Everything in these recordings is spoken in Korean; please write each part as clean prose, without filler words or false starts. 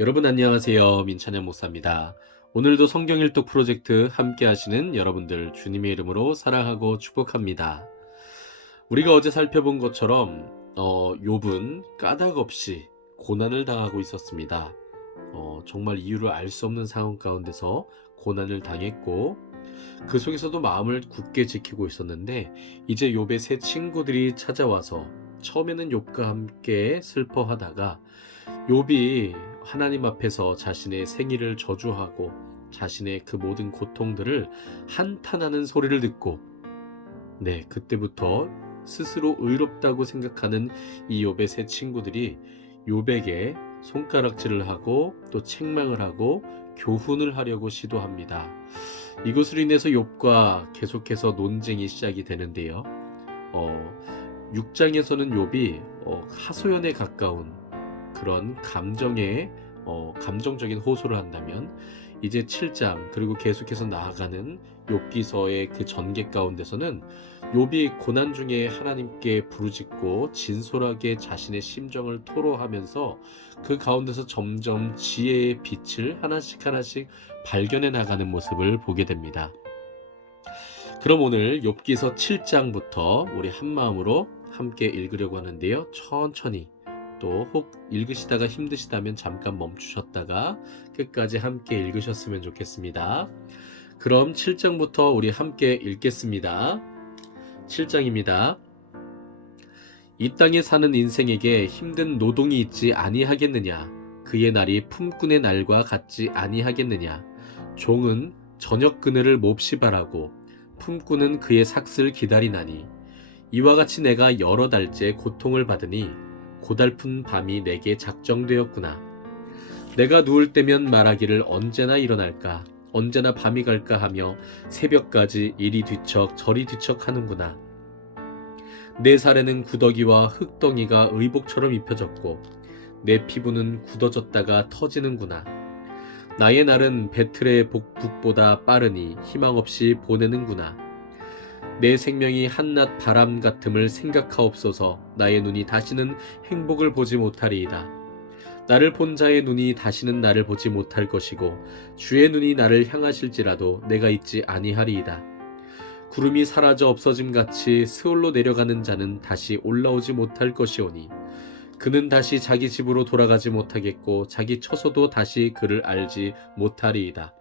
여러분 안녕하세요. 민찬현 목사입니다. 오늘도 성경 일독 프로젝트 함께 하시는 여러분들 주님의 이름으로 사랑하고 축복합니다. 우리가 어제 살펴본 것처럼 욥은 까닭 없이 고난을 당하고 있었습니다. 정말 이유를 알 수 없는 상황 가운데서 고난을 당했고 그 속에서도 마음을 굳게 지키고 있었는데 이제 욥의 세 친구들이 찾아와서 처음에는 욥과 함께 슬퍼하다가 욥이 하나님 앞에서 자신의 생일을 저주하고 자신의 그 모든 고통들을 한탄하는 소리를 듣고 그때부터 스스로 의롭다고 생각하는 이 욥의 세 친구들이 욥에게 손가락질을 하고 또 책망을 하고 교훈을 하려고 시도합니다. 이것으로 인해서 욥과 계속해서 논쟁이 시작이 되는데요. 6장에서는 욥이 하소연에 가까운 그런 감정적인 호소를 한다면 이제 7장 그리고 계속해서 나아가는 욥기서의 그 전개 가운데서는 욥이 고난 중에 하나님께 부르짖고 진솔하게 자신의 심정을 토로하면서 그 가운데서 점점 지혜의 빛을 하나씩 발견해 나가는 모습을 보게 됩니다. 그럼 오늘 욥기서 7장부터 우리 한마음으로 함께 읽으려고 하는데요. 천천히 또 혹 읽으시다가 힘드시다면 잠깐 멈추셨다가 끝까지 함께 읽으셨으면 좋겠습니다. 그럼 7장부터 우리 함께 읽겠습니다. 7장입니다. 이 땅에 사는 인생에게 힘든 노동이 있지 아니하겠느냐? 그의 날이 품꾼의 날과 같지 아니하겠느냐? 종은 저녁 그늘을 몹시 바라고 품꾼은 그의 삭슬 기다리나니 이와 같이 내가 여러 달째 고통을 받으니 고달픈 밤이 내게 작정되었구나. 내가 누울 때면 말하기를 언제나 일어날까 언제나 밤이 갈까 하며 새벽까지 이리 뒤척 저리 뒤척 하는구나. 내 살에는 구더기와 흙덩이가 의복처럼 입혀졌고 내 피부는 굳어졌다가 터지는구나. 나의 날은 배틀의 북보다 빠르니 희망 없이 보내는구나. 내 생명이 한낮 바람 같음을 생각하옵소서. 나의 눈이 다시는 행복을 보지 못하리이다. 나를 본 자의 눈이 다시는 나를 보지 못할 것이고 주의 눈이 나를 향하실지라도 내가 있지 아니하리이다. 구름이 사라져 없어짐같이 스올로 내려가는 자는 다시 올라오지 못할 것이오니 그는 다시 자기 집으로 돌아가지 못하겠고 자기 처소도 다시 그를 알지 못하리이다.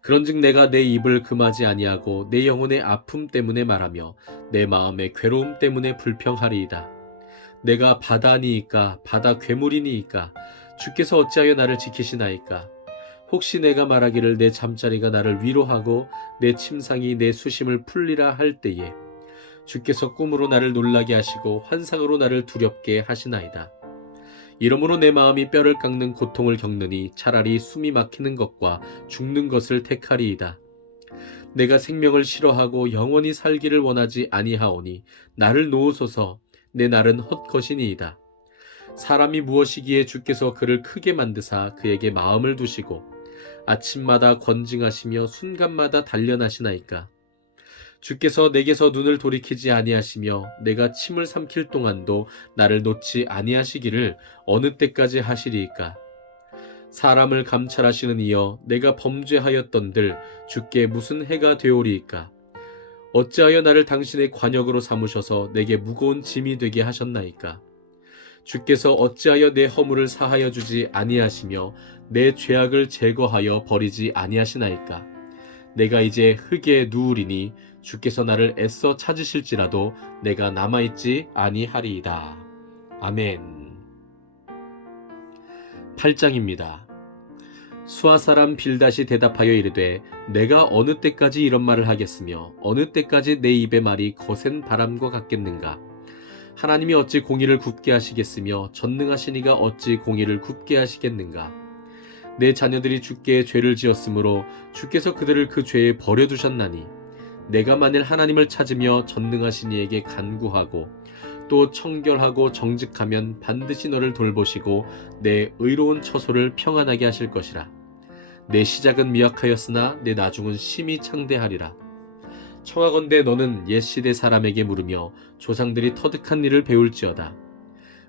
그런즉 내가 내 입을 금하지 아니하고 내 영혼의 아픔 때문에 말하며 내 마음의 괴로움 때문에 불평하리이다. 내가 바다니이까 바다 괴물이니이까 주께서 어찌하여 나를 지키시나이까. 혹시 내가 말하기를 내 잠자리가 나를 위로하고 내 침상이 내 수심을 풀리라 할 때에 주께서 꿈으로 나를 놀라게 하시고 환상으로 나를 두렵게 하시나이다. 이러므로 내 마음이 뼈를 깎는 고통을 겪느니 차라리 숨이 막히는 것과 죽는 것을 택하리이다. 내가 생명을 싫어하고 영원히 살기를 원하지 아니하오니 나를 놓으소서. 내 날은 헛것이니이다. 사람이 무엇이기에 주께서 그를 크게 만드사 그에게 마음을 두시고 아침마다 권징하시며 순간마다 단련하시나이까. 주께서 내게서 눈을 돌이키지 아니하시며 내가 침을 삼킬 동안도 나를 놓지 아니하시기를 어느 때까지 하시리이까. 사람을 감찰하시는 이여 내가 범죄하였던들 주께 무슨 해가 되오리이까. 어찌하여 나를 당신의 관역으로 삼으셔서 내게 무거운 짐이 되게 하셨나이까. 주께서 어찌하여 내 허물을 사하여 주지 아니하시며 내 죄악을 제거하여 버리지 아니하시나이까. 내가 이제 흙에 누우리니 주께서 나를 애써 찾으실지라도 내가 남아있지 아니하리이다. 아멘. 8장입니다. 수아 사람 빌닷이 대답하여 이르되 내가 어느 때까지 이런 말을 하겠으며 어느 때까지 내 입의 말이 거센 바람과 같겠는가. 하나님이 어찌 공의를 굽게 하시겠으며 전능하신 이가 어찌 공의를 굽게 하시겠는가. 내 자녀들이 주께 죄를 지었으므로 주께서 그들을 그 죄에 버려두셨나니 내가 만일 하나님을 찾으며 전능하신 이에게 간구하고 또 청결하고 정직하면 반드시 너를 돌보시고 내 의로운 처소를 평안하게 하실 것이라. 내 시작은 미약하였으나 내 나중은 심히 창대하리라. 청하건대 너는 옛시대 사람에게 물으며 조상들이 터득한 일을 배울지어다.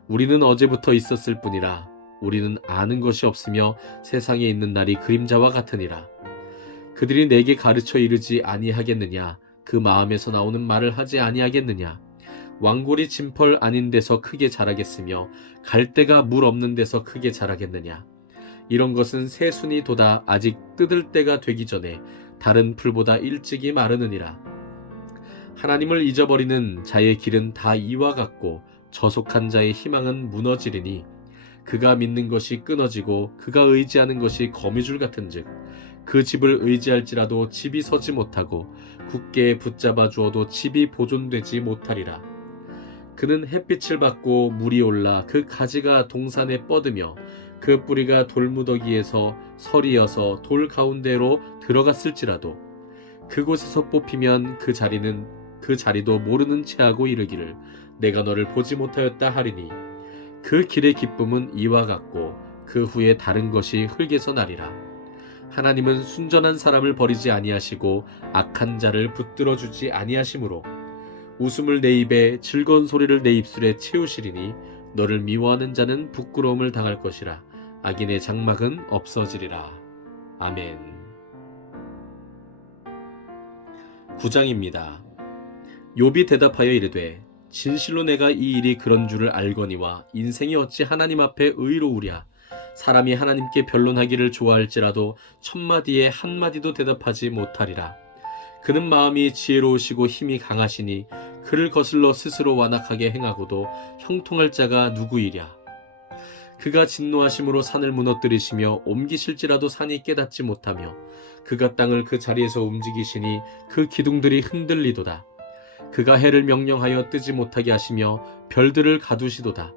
우리는 어제부터 있었을 뿐이라 우리는 아는 것이 없으며 세상에 있는 날이 그림자와 같으니라. 그들이 내게 가르쳐 이르지 아니하겠느냐? 그 마음에서 나오는 말을 하지 아니하겠느냐? 왕골이 진펄 아닌 데서 크게 자라겠으며 갈대가 물 없는 데서 크게 자라겠느냐? 이런 것은 새순이 돋아 아직 뜯을 때가 되기 전에 다른 풀보다 일찍이 마르느니라. 하나님을 잊어버리는 자의 길은 다 이와 같고 저속한 자의 희망은 무너지리니 그가 믿는 것이 끊어지고 그가 의지하는 것이 거미줄 같은즉 그 집을 의지할지라도 집이 서지 못하고 굳게 붙잡아 주어도 집이 보존되지 못하리라. 그는 햇빛을 받고 물이 올라 그 가지가 동산에 뻗으며 그 뿌리가 돌무더기에서 설이어서 돌 가운데로 들어갔을지라도 그곳에서 뽑히면 그 자리도 모르는 체하고 이르기를 내가 너를 보지 못하였다 하리니 그 길의 기쁨은 이와 같고 그 후에 다른 것이 흙에서 나리라. 하나님은 순전한 사람을 버리지 아니하시고 악한 자를 붙들어 주지 아니하시므로 웃음을 내 입에 즐거운 소리를 내 입술에 채우시리니 너를 미워하는 자는 부끄러움을 당할 것이라. 악인의 장막은 없어지리라. 아멘. 9장입니다. 욥이 대답하여 이르되 진실로 내가 이 일이 그런 줄을 알거니와 인생이 어찌 하나님 앞에 의로우랴. 사람이 하나님께 변론하기를 좋아할지라도 천마디에 한마디도 대답하지 못하리라. 그는 마음이 지혜로우시고 힘이 강하시니 그를 거슬러 스스로 완악하게 행하고도 형통할 자가 누구이랴. 그가 진노하심으로 산을 무너뜨리시며 옮기실지라도 산이 깨닫지 못하며 그가 땅을 그 자리에서 움직이시니 그 기둥들이 흔들리도다. 그가 해를 명령하여 뜨지 못하게 하시며 별들을 가두시도다.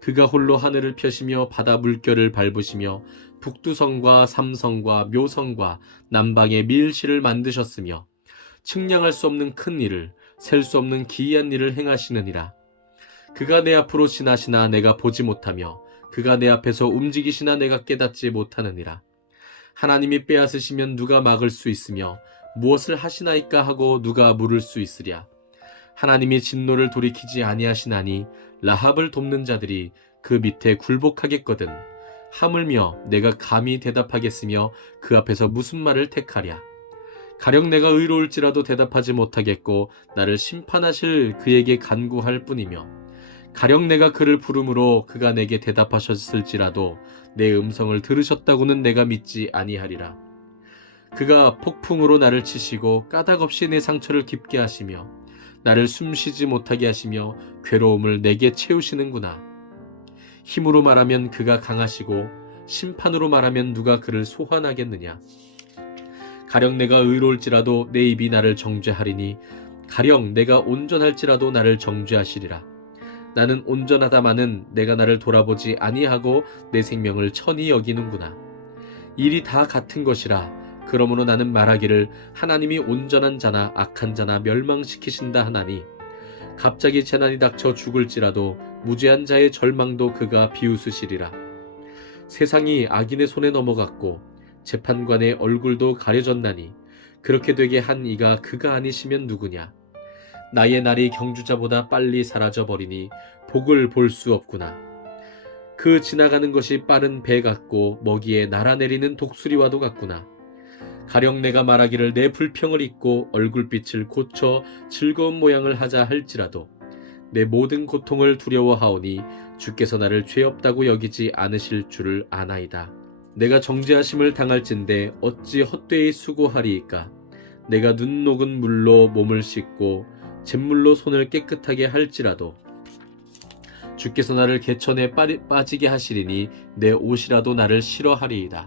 그가 홀로 하늘을 펴시며 바다 물결을 밟으시며 북두성과 삼성과 묘성과 남방의 밀실을 만드셨으며 측량할 수 없는 큰 일을 셀 수 없는 기이한 일을 행하시느니라. 그가 내 앞으로 지나시나 내가 보지 못하며 그가 내 앞에서 움직이시나 내가 깨닫지 못하느니라. 하나님이 빼앗으시면 누가 막을 수 있으며 무엇을 하시나이까 하고 누가 물을 수 있으랴. 하나님이 진노를 돌이키지 아니하시나니 라합을 돕는 자들이 그 밑에 굴복하겠거든. 하물며 내가 감히 대답하겠으며 그 앞에서 무슨 말을 택하랴. 가령 내가 의로울지라도 대답하지 못하겠고 나를 심판하실 그에게 간구할 뿐이며 가령 내가 그를 부름으로 그가 내게 대답하셨을지라도 내 음성을 들으셨다고는 내가 믿지 아니하리라. 그가 폭풍으로 나를 치시고 까닭없이 내 상처를 깊게 하시며 나를 숨쉬지 못하게 하시며 괴로움을 내게 채우시는구나. 힘으로 말하면 그가 강하시고 심판으로 말하면 누가 그를 소환하겠느냐. 가령 내가 의로울지라도 내 입이 나를 정죄하리니 가령 내가 온전할지라도 나를 정죄하시리라. 나는 온전하다마는 내가 나를 돌아보지 아니하고 내 생명을 천히 여기는구나. 일이 다 같은 것이라. 그러므로 나는 말하기를 하나님이 온전한 자나 악한 자나 멸망시키신다 하나니 갑자기 재난이 닥쳐 죽을지라도 무죄한 자의 절망도 그가 비웃으시리라. 세상이 악인의 손에 넘어갔고 재판관의 얼굴도 가려졌나니 그렇게 되게 한 이가 그가 아니시면 누구냐. 나의 날이 경주자보다 빨리 사라져버리니 복을 볼 수 없구나. 그 지나가는 것이 빠른 배 같고 먹이에 날아내리는 독수리와도 같구나. 가령 내가 말하기를 내 불평을 잊고 얼굴빛을 고쳐 즐거운 모양을 하자 할지라도 내 모든 고통을 두려워하오니 주께서 나를 죄 없다고 여기지 않으실 줄을 아나이다. 내가 정죄하심을 당할진대 어찌 헛되이 수고하리이까. 내가 눈 녹은 물로 몸을 씻고 잿물로 손을 깨끗하게 할지라도 주께서 나를 개천에 빠지게 하시리니 내 옷이라도 나를 싫어하리이다.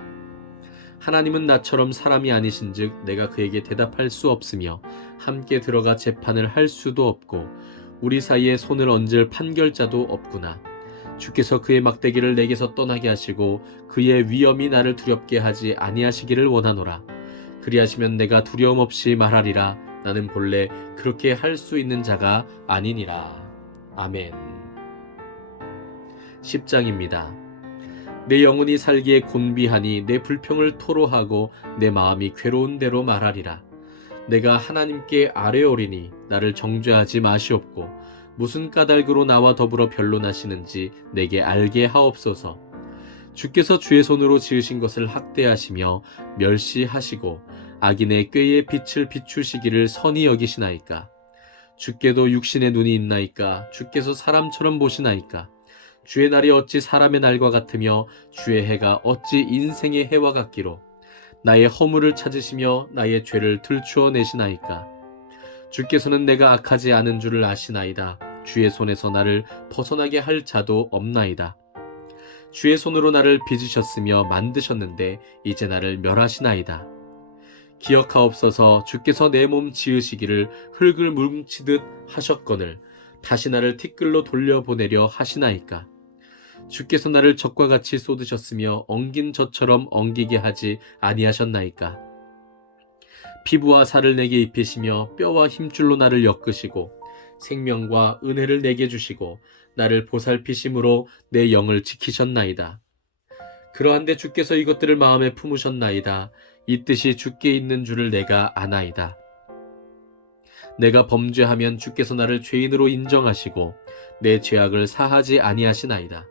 하나님은 나처럼 사람이 아니신즉 내가 그에게 대답할 수 없으며 함께 들어가 재판을 할 수도 없고 우리 사이에 손을 얹을 판결자도 없구나. 주께서 그의 막대기를 내게서 떠나게 하시고 그의 위엄이 나를 두렵게 하지 아니하시기를 원하노라. 그리하시면 내가 두려움 없이 말하리라. 나는 본래 그렇게 할 수 있는 자가 아니니라. 아멘. 10장입니다. 내 영혼이 살기에 곤비하니 내 불평을 토로하고 내 마음이 괴로운 대로 말하리라. 내가 하나님께 아뢰오리니 나를 정죄하지 마시옵고 무슨 까닭으로 나와 더불어 변론하시는지 내게 알게 하옵소서. 주께서 주의 손으로 지으신 것을 학대하시며 멸시하시고 악인의 꾀에 빛을 비추시기를 선히 여기시나이까. 주께도 육신의 눈이 있나이까. 주께서 사람처럼 보시나이까. 주의 날이 어찌 사람의 날과 같으며 주의 해가 어찌 인생의 해와 같기로. 나의 허물을 찾으시며 나의 죄를 들추어 내시나이까. 주께서는 내가 악하지 않은 줄을 아시나이다. 주의 손에서 나를 벗어나게 할 자도 없나이다. 주의 손으로 나를 빚으셨으며 만드셨는데 이제 나를 멸하시나이다. 기억하옵소서. 주께서 내 몸 지으시기를 흙을 뭉치듯 하셨거늘 다시 나를 티끌로 돌려보내려 하시나이까. 주께서 나를 젖과 같이 쏟으셨으며 엉긴 젖처럼 엉기게 하지 아니하셨나이까. 피부와 살을 내게 입히시며 뼈와 힘줄로 나를 엮으시고 생명과 은혜를 내게 주시고 나를 보살피심으로 내 영을 지키셨나이다. 그러한데 주께서 이것들을 마음에 품으셨나이다. 이 뜻이 주께 있는 줄을 내가 아나이다. 내가 범죄하면 주께서 나를 죄인으로 인정하시고 내 죄악을 사하지 아니하시나이다.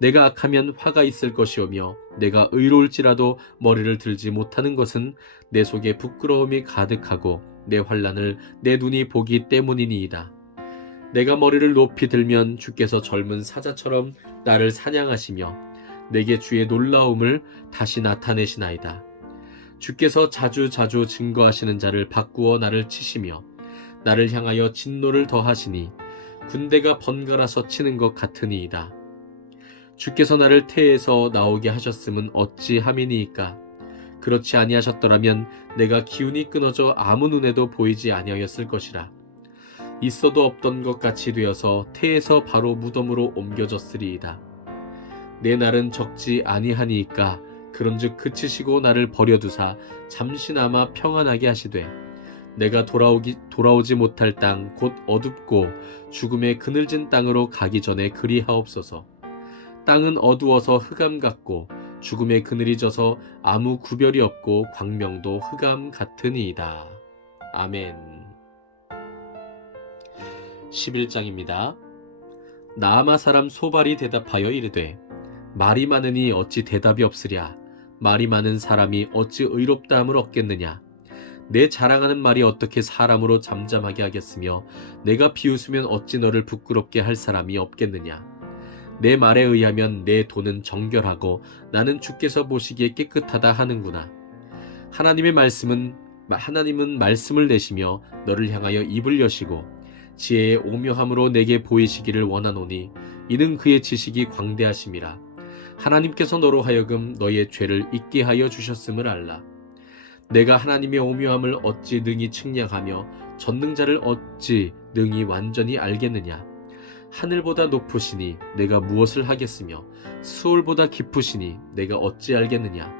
내가 악하면 화가 있을 것이오며 내가 의로울지라도 머리를 들지 못하는 것은 내 속에 부끄러움이 가득하고 내 환난을 내 눈이 보기 때문이니이다. 내가 머리를 높이 들면 주께서 젊은 사자처럼 나를 사냥하시며 내게 주의 놀라움을 다시 나타내시나이다. 주께서 자주자주 증거하시는 자를 바꾸어 나를 치시며 나를 향하여 진노를 더하시니 군대가 번갈아서 치는 것 같으니이다. 주께서 나를 태에서 나오게 하셨음은 어찌함이니이까. 그렇지 아니하셨더라면 내가 기운이 끊어져 아무 눈에도 보이지 아니하였을 것이라. 있어도 없던 것 같이 되어서 태에서 바로 무덤으로 옮겨졌으리이다. 내 날은 적지 아니하니이까. 그런즉 그치시고 나를 버려두사 잠시나마 평안하게 하시되 내가 돌아오지 못할 땅 곧 어둡고 죽음의 그늘진 땅으로 가기 전에 그리하옵소서. 땅은 어두워서 흑암 같고 죽음의 그늘이 져서 아무 구별이 없고 광명도 흑암 같으니이다. 아멘. 11장입니다. 나아마 사람 소발이 대답하여 이르되 말이 많으니 어찌 대답이 없으랴. 말이 많은 사람이 어찌 의롭다함을 얻겠느냐. 내 자랑하는 말이 어떻게 사람으로 잠잠하게 하겠으며 내가 비웃으면 어찌 너를 부끄럽게 할 사람이 없겠느냐. 내 말에 의하면 내 돈은 정결하고 나는 주께서 보시기에 깨끗하다 하는구나. 하나님은 말씀을 내시며 너를 향하여 입을 여시고 지혜의 오묘함으로 내게 보이시기를 원하노니 이는 그의 지식이 광대하심이라. 하나님께서 너로 하여금 너의 죄를 잊게 하여 주셨음을 알라. 내가 하나님의 오묘함을 어찌 능히 측량하며 전능자를 어찌 능히 완전히 알겠느냐. 하늘보다 높으시니 내가 무엇을 하겠으며 수월보다 깊으시니 내가 어찌 알겠느냐.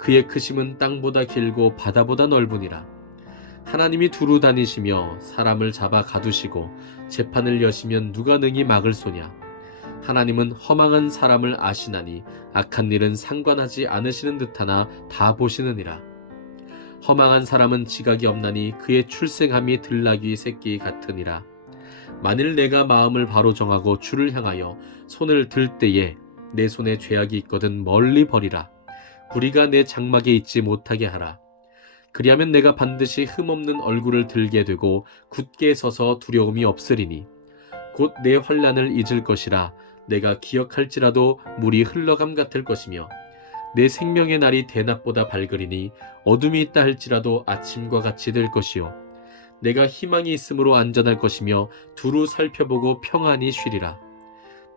그의 크심은 땅보다 길고 바다보다 넓으니라. 하나님이 두루 다니시며 사람을 잡아 가두시고 재판을 여시면 누가 능히 막을 소냐. 하나님은 허망한 사람을 아시나니 악한 일은 상관하지 않으시는 듯하나 다 보시느니라. 허망한 사람은 지각이 없나니 그의 출생함이 들나귀 새끼 같으니라. 만일 내가 마음을 바로 정하고 주를 향하여 손을 들 때에 내 손에 죄악이 있거든 멀리 버리라. 불의가 내 장막에 있지 못하게 하라. 그리하면 내가 반드시 흠없는 얼굴을 들게 되고 굳게 서서 두려움이 없으리니 곧 내 환난을 잊을 것이라. 내가 기억할지라도 물이 흘러감 같을 것이며 내 생명의 날이 대낮보다 밝으리니 어둠이 있다 할지라도 아침과 같이 될 것이요 내가 희망이 있으므로 안전할 것이며 두루 살펴보고 평안히 쉬리라.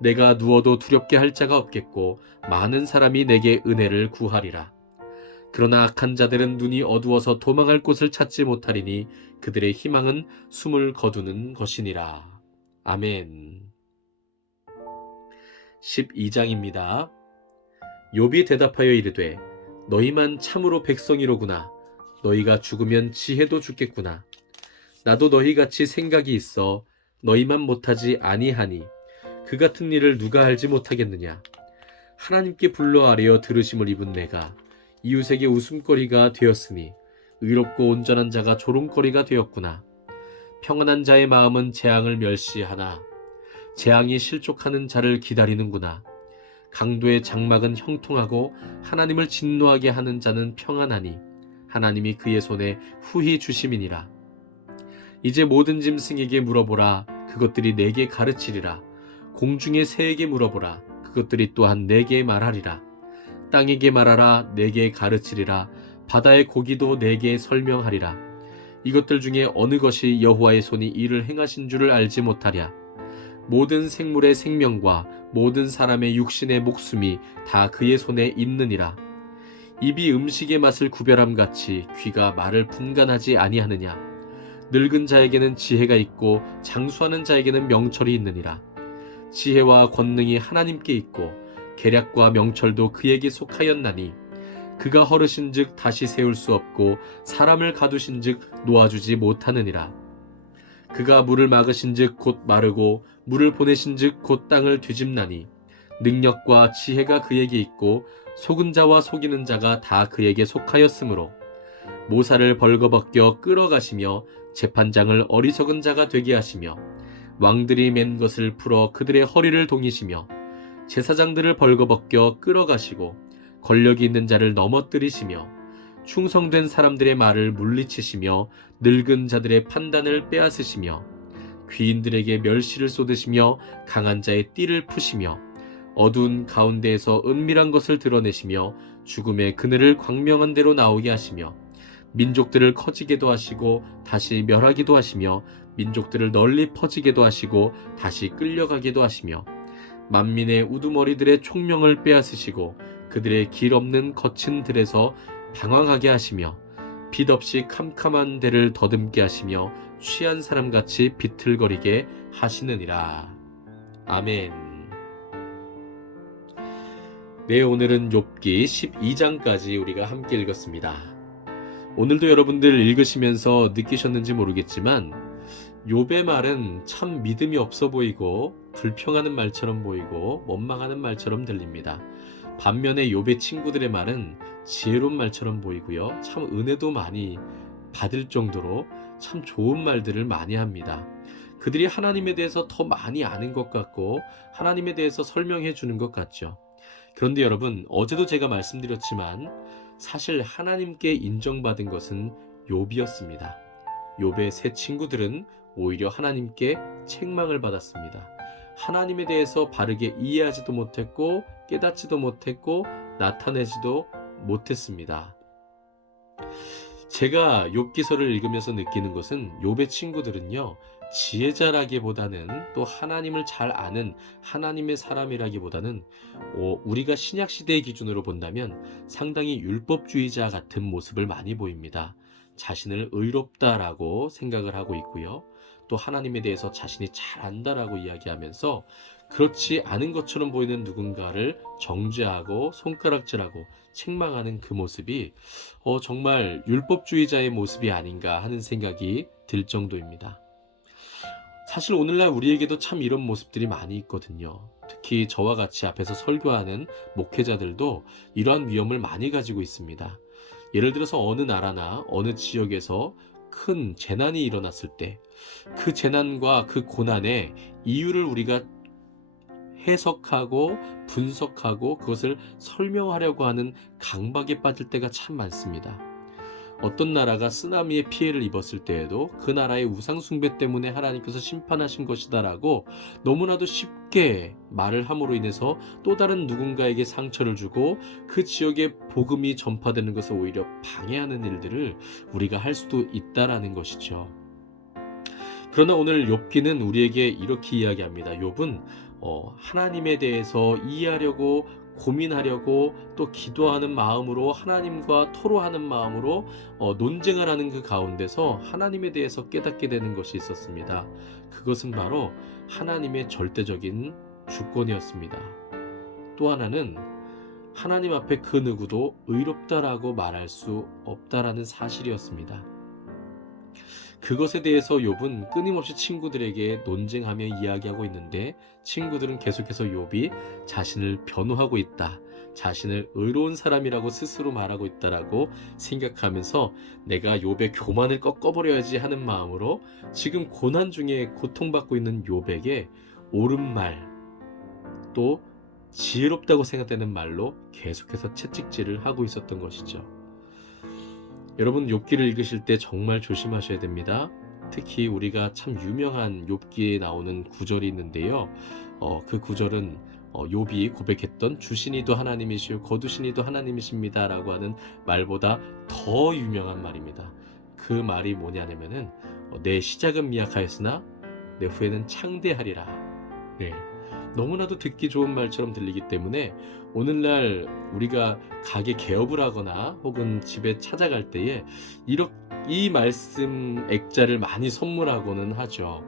내가 누워도 두렵게 할 자가 없겠고 많은 사람이 내게 은혜를 구하리라. 그러나 악한 자들은 눈이 어두워서 도망할 곳을 찾지 못하리니 그들의 희망은 숨을 거두는 것이니라. 아멘. 12장입니다. 욥이 대답하여 이르되 너희만 참으로 백성이로구나. 너희가 죽으면 지혜도 죽겠구나. 나도 너희같이 생각이 있어 너희만 못하지 아니하니 그 같은 일을 누가 알지 못하겠느냐. 하나님께 불러 아뢰어 들으심을 입은 내가 이웃에게 웃음거리가 되었으니 의롭고 온전한 자가 조롱거리가 되었구나. 평안한 자의 마음은 재앙을 멸시하나 재앙이 실족하는 자를 기다리는구나. 강도의 장막은 형통하고 하나님을 진노하게 하는 자는 평안하니 하나님이 그의 손에 후히 주심이니라. 이제 모든 짐승에게 물어보라. 그것들이 내게 가르치리라. 공중의 새에게 물어보라. 그것들이 또한 내게 말하리라. 땅에게 말하라. 내게 가르치리라. 바다의 고기도 내게 설명하리라. 이것들 중에 어느 것이 여호와의 손이 이를 행하신 줄을 알지 못하랴. 모든 생물의 생명과 모든 사람의 육신의 목숨이 다 그의 손에 있느니라. 입이 음식의 맛을 구별함 같이 귀가 말을 분간하지 아니하느냐. 늙은 자에게는 지혜가 있고 장수하는 자에게는 명철이 있느니라. 지혜와 권능이 하나님께 있고 계략과 명철도 그에게 속하였나니 그가 허르신즉 다시 세울 수 없고 사람을 가두신즉 놓아주지 못하느니라. 그가 물을 막으신즉 곧 마르고 물을 보내신즉 곧 땅을 뒤집나니 능력과 지혜가 그에게 있고 속은 자와 속이는 자가 다 그에게 속하였으므로 모사를 벌거벗겨 끌어가시며 재판장을 어리석은 자가 되게 하시며 왕들이 맨 것을 풀어 그들의 허리를 동이시며 제사장들을 벌거벗겨 끌어가시고 권력이 있는 자를 넘어뜨리시며 충성된 사람들의 말을 물리치시며 늙은 자들의 판단을 빼앗으시며 귀인들에게 멸시를 쏟으시며 강한 자의 띠를 푸시며 어두운 가운데에서 은밀한 것을 드러내시며 죽음의 그늘을 광명한 대로 나오게 하시며 민족들을 커지게도 하시고 다시 멸하기도 하시며 민족들을 널리 퍼지게도 하시고 다시 끌려가게도 하시며 만민의 우두머리들의 총명을 빼앗으시고 그들의 길 없는 거친 들에서 방황하게 하시며 빛 없이 캄캄한 데를 더듬게 하시며 취한 사람같이 비틀거리게 하시느니라. 아멘. 네, 오늘은 욥기 12장까지 우리가 함께 읽었습니다. 오늘도 여러분들 읽으시면서 느끼셨는지 모르겠지만 욥의 말은 참 믿음이 없어 보이고 불평하는 말처럼 보이고 원망하는 말처럼 들립니다. 반면에 욥의 친구들의 말은 지혜로운 말처럼 보이고요. 참 은혜도 많이 받을 정도로 참 좋은 말들을 많이 합니다. 그들이 하나님에 대해서 더 많이 아는 것 같고 하나님에 대해서 설명해 주는 것 같죠. 그런데 여러분, 어제도 제가 말씀드렸지만 사실 하나님께 인정받은 것은 욥이었습니다. 욥의 세 친구들은 오히려 하나님께 책망을 받았습니다. 하나님에 대해서 바르게 이해하지도 못했고 깨닫지도 못했고 나타내지도 못했습니다. 제가 욥기서를 읽으면서 느끼는 것은 욥의 친구들은요, 지혜자라기보다는 또 하나님을 잘 아는 하나님의 사람이라기보다는 우리가 신약시대의 기준으로 본다면 상당히 율법주의자 같은 모습을 많이 보입니다. 자신을 의롭다라고 생각을 하고 있고요. 또 하나님에 대해서 자신이 잘 안다라고 이야기하면서 그렇지 않은 것처럼 보이는 누군가를 정죄하고 손가락질하고 책망하는 그 모습이 정말 율법주의자의 모습이 아닌가 하는 생각이 들 정도입니다. 사실 오늘날 우리에게도 참 이런 모습들이 많이 있거든요. 특히 저와 같이 앞에서 설교하는 목회자들도 이러한 위험을 많이 가지고 있습니다. 예를 들어서 어느 나라나 어느 지역에서 큰 재난이 일어났을 때 그 재난과 그 고난의 이유를 우리가 해석하고 분석하고 그것을 설명하려고 하는 강박에 빠질 때가 참 많습니다. 어떤 나라가 쓰나미의 피해를 입었을 때에도 그 나라의 우상 숭배 때문에 하나님께서 심판하신 것이다라고 너무나도 쉽게 말을 함으로 인해서 또 다른 누군가에게 상처를 주고 그 지역에 복음이 전파되는 것을 오히려 방해하는 일들을 우리가 할 수도 있다라는 것이죠. 그러나 오늘 욥기는 우리에게 이렇게 이야기합니다. 욥은 하나님에 대해서 이해하려고 고민하려고 또 기도하는 마음으로 하나님과 토로하는 마음으로 논쟁을 하는 그 가운데서 하나님에 대해서 깨닫게 되는 것이 있었습니다. 그것은 바로 하나님의 절대적인 주권이었습니다. 또 하나는 하나님 앞에 그 누구도 의롭다라고 말할 수 없다라는 사실이었습니다. 그것에 대해서 욥은 끊임없이 친구들에게 논쟁하며 이야기하고 있는데 친구들은 계속해서 욥이 자신을 변호하고 있다, 자신을 의로운 사람이라고 스스로 말하고 있다라고 생각하면서 내가 욥의 교만을 꺾어버려야지 하는 마음으로 지금 고난 중에 고통받고 있는 욥에게 옳은 말, 또 지혜롭다고 생각되는 말로 계속해서 채찍질을 하고 있었던 것이죠. 여러분, 욥기를 읽으실 때 정말 조심하셔야 됩니다. 특히 우리가 참 유명한 욥기에 나오는 구절이 있는데요. 그 구절은 욥이 고백했던 주시니도 하나님이시요 거두시니도 하나님이십니다라고 하는 말보다 더 유명한 말입니다. 그 말이 뭐냐면은 내 시작은 미약하였으나 내 후에는 창대하리라. 네. 너무나도 듣기 좋은 말처럼 들리기 때문에 오늘날 우리가 가게 개업을 하거나 혹은 집에 찾아갈 때에 이 말씀 액자를 많이 선물하고는 하죠.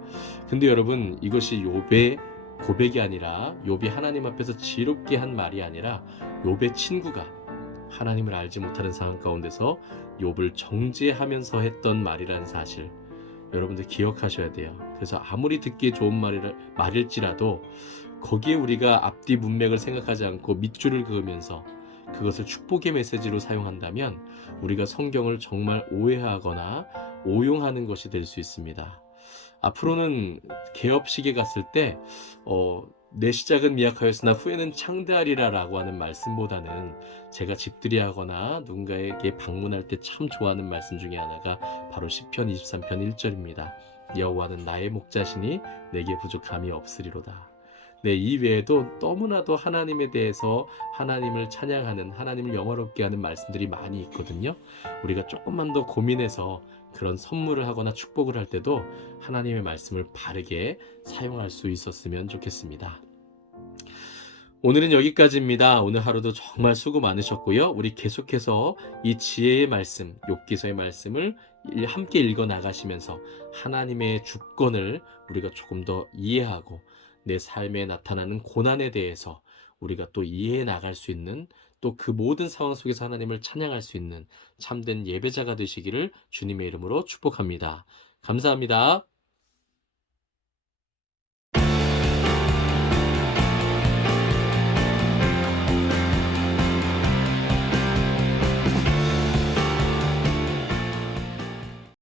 근데 여러분, 이것이 욥의 고백이 아니라, 욥이 하나님 앞에서 지롭게 한 말이 아니라 욥의 친구가 하나님을 알지 못하는 상황 가운데서 욥을 정죄하면서 했던 말이라는 사실, 여러분들 기억하셔야 돼요. 그래서 아무리 듣기에 좋은 말일지라도 거기에 우리가 앞뒤 문맥을 생각하지 않고 밑줄을 그으면서 그것을 축복의 메시지로 사용한다면 우리가 성경을 정말 오해하거나 오용하는 것이 될 수 있습니다. 앞으로는 개업식에 갔을 때 내 시작은 미약하였으나 후에는 창대하리라라고 하는 말씀보다는 제가 집들이 하거나 누군가에게 방문할 때 참 좋아하는 말씀 중에 하나가 바로 시편 23편 1절입니다. 여호와는 나의 목자시니 내게 부족함이 없으리로다. 네, 이 외에도 너무나도 하나님에 대해서 하나님을 찬양하는, 하나님을 영화롭게 하는 말씀들이 많이 있거든요. 우리가 조금만 더 고민해서 그런 선물을 하거나 축복을 할 때도 하나님의 말씀을 바르게 사용할 수 있었으면 좋겠습니다. 오늘은 여기까지입니다. 오늘 하루도 정말 수고 많으셨고요. 우리 계속해서 이 지혜의 말씀, 욥기서의 말씀을 함께 읽어 나가시면서 하나님의 주권을 우리가 조금 더 이해하고 내 삶에 나타나는 고난에 대해서 우리가 또 이해해 나갈 수 있는, 또 그 모든 상황 속에서 하나님을 찬양할 수 있는 참된 예배자가 되시기를 주님의 이름으로 축복합니다. 감사합니다.